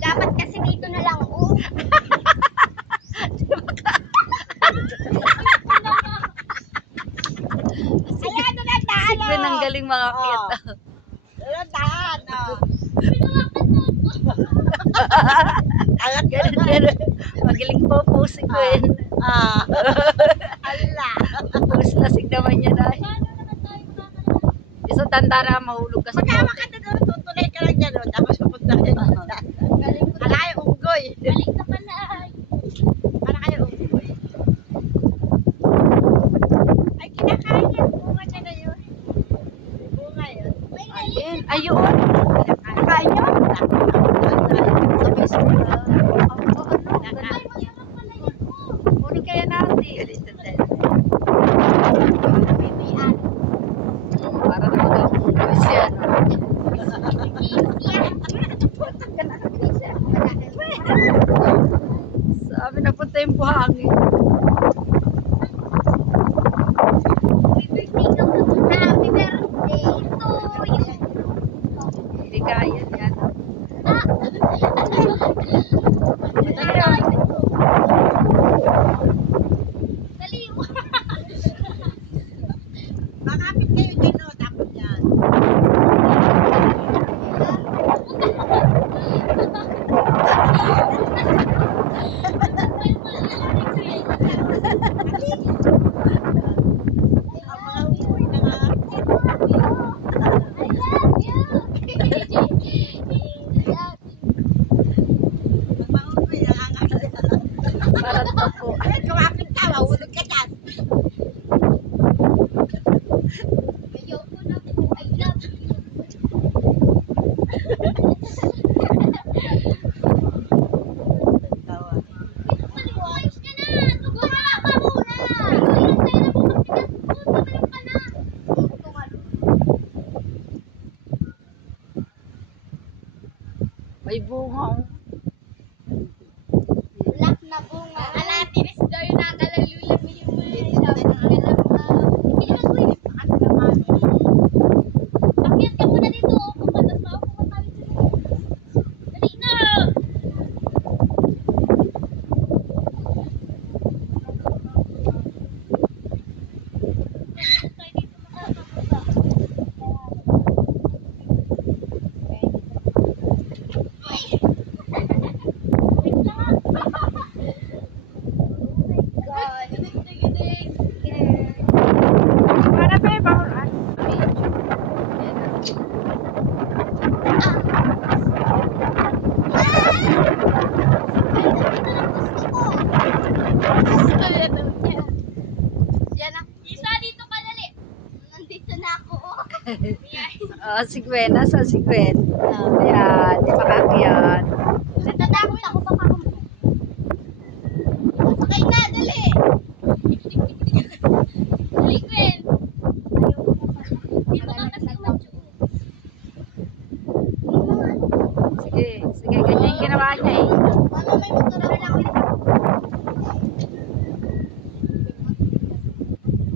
Dapat kasi dito na lang. Oh. Ayan, daan. Si Gwen ang galing mga kit. Daan. Ganun. Magaling po po si Gwen. Ala. Pus lasing naman niya na. Isa tanda na mahulog ka sa Magkama ka na doon, tutuloy ka lang dyan. Tapos pupunta ka dyan. Ala kayo unggoy. Galing ka pala. Ala kayo unggoy. Ay, kinakain yan. Bunga niya na yun. Bunga yun. Ayun. Ayun. Kinakain nyo? Kunin kaya natin. Para na mag-ahulog siya. Sabi na punta yung buhangin. Happy birthday to you. Hindi kaya yan. Makapit kayo dyan, no? Tapos yan. Ang mga unggoy na nga. Ang mga unggoy na nga. Para to po. Ay, kumapit ka, mahulog ka dyan. Ayoko na po, I love you. Malis ka na! Tumala ka muna! Hintay na po magbigat po, tumayo ka na! May bunga. Black na bunga. Alatiris daw yung nakalaluya mo yung mga sabi ng alam mo. Hindi ko yun. Pakas naman. Akyat ka muna dito. Pumatas na ako. Pumatawid sa'yo. Dali na! Tayo dito makakapasa. Wait lang. God. Para pa yung bawal. Isa dito ka dali. Nandito na ako. Oh, si Gwen. Nasa si Gwen? Ayan. Di makakyat. Natatakot ako baka sakay na, dali. Dali, Gwen. Di ba kasi kumadyo? Sige. Sige. Ganyan yung ginawa niya eh. Mama, may motor na lang ulit.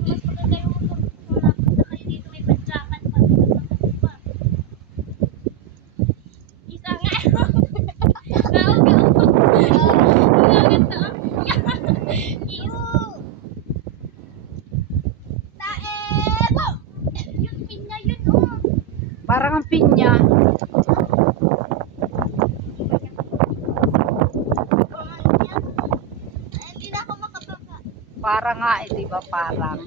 Mas maganda yung motor. Napunta kayo dito, may padyakan pa. Isa nga. Yung pinya yun, oh. Parang ang pinya. Hindi na ako makababa. Parang nga eh. Di ba? Parang.